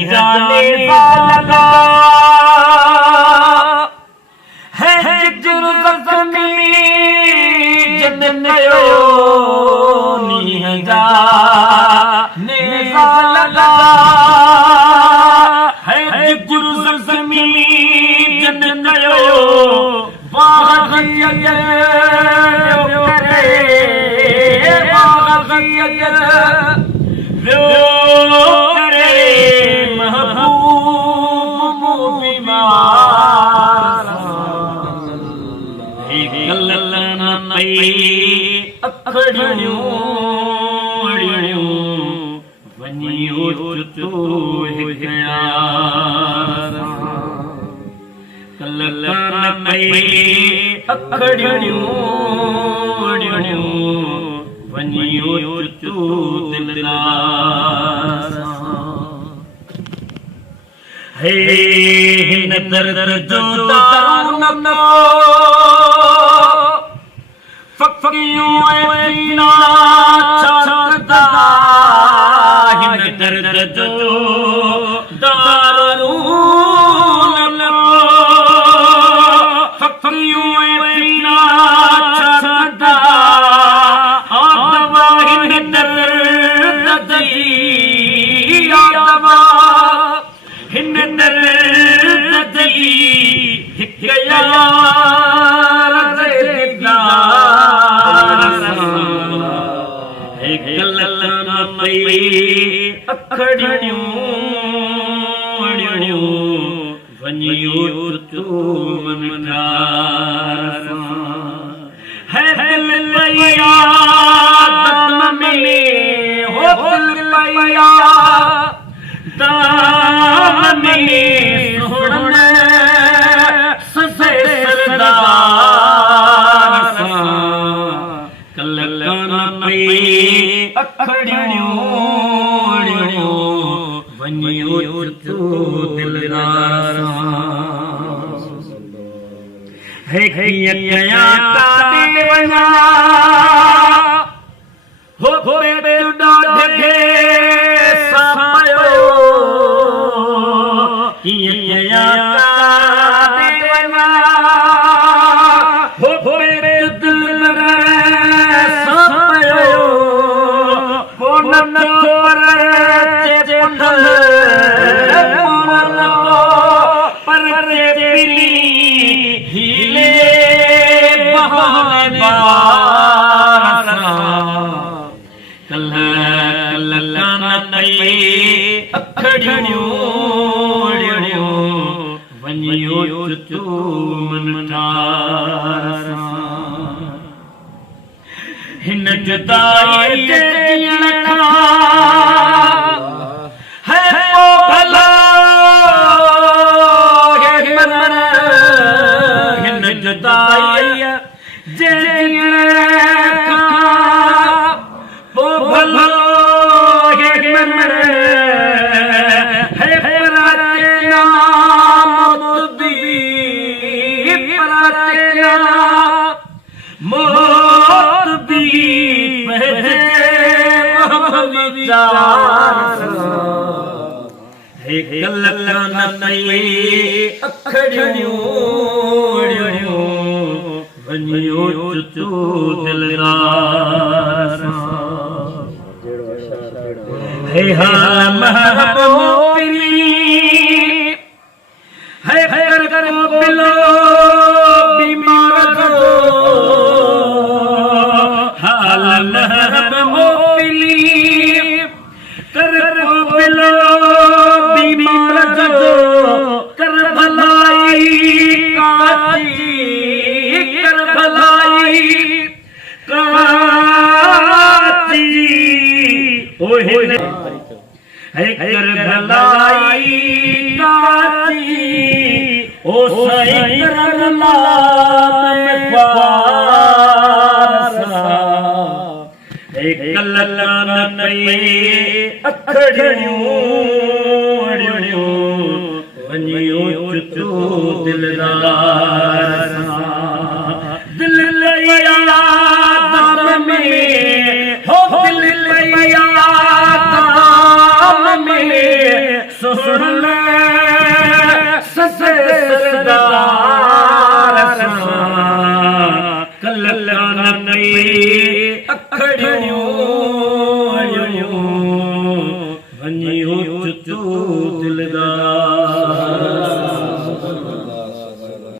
जाने लगा है जिगर जख्मी जन नयो नीह जाने लगा है जिगर जख्मी जन नयो दर्द जो दारुन को फकियों सीना छकदा दर्द जो दारुन को फकियों सीना छकदा आदवा दर्द दी आदवा हिन दर्द दी हिकयार दिदार एक ललन पई अखड़ियूं वनियो तू मन ठार है दिल पया दम में हो दिल पया दाम में सुन वनियो तू दिलदार है किया काटे वना हो पे डाढे सापयो किया काटे वना हो पे दिल सापयो पूनम पर हिले बहाने कल अखड़ियूं वनियो तू मन ठार हिन जुदाई वनियो तू दिलदार है हाल महबूब पिली है कर बिलो बीमार को हाल महबूब पिली कर बिलो बीमार महलाई काची ओ साईं करन लाम ख्वारसा एक ललन पई अखड़ियूं वञियो चुचो दिलदार दिल लया दम में हो दिल लया दम में सुन ले ससरदार कललन पई अखड़ियूं वञियो चुचो दिलदार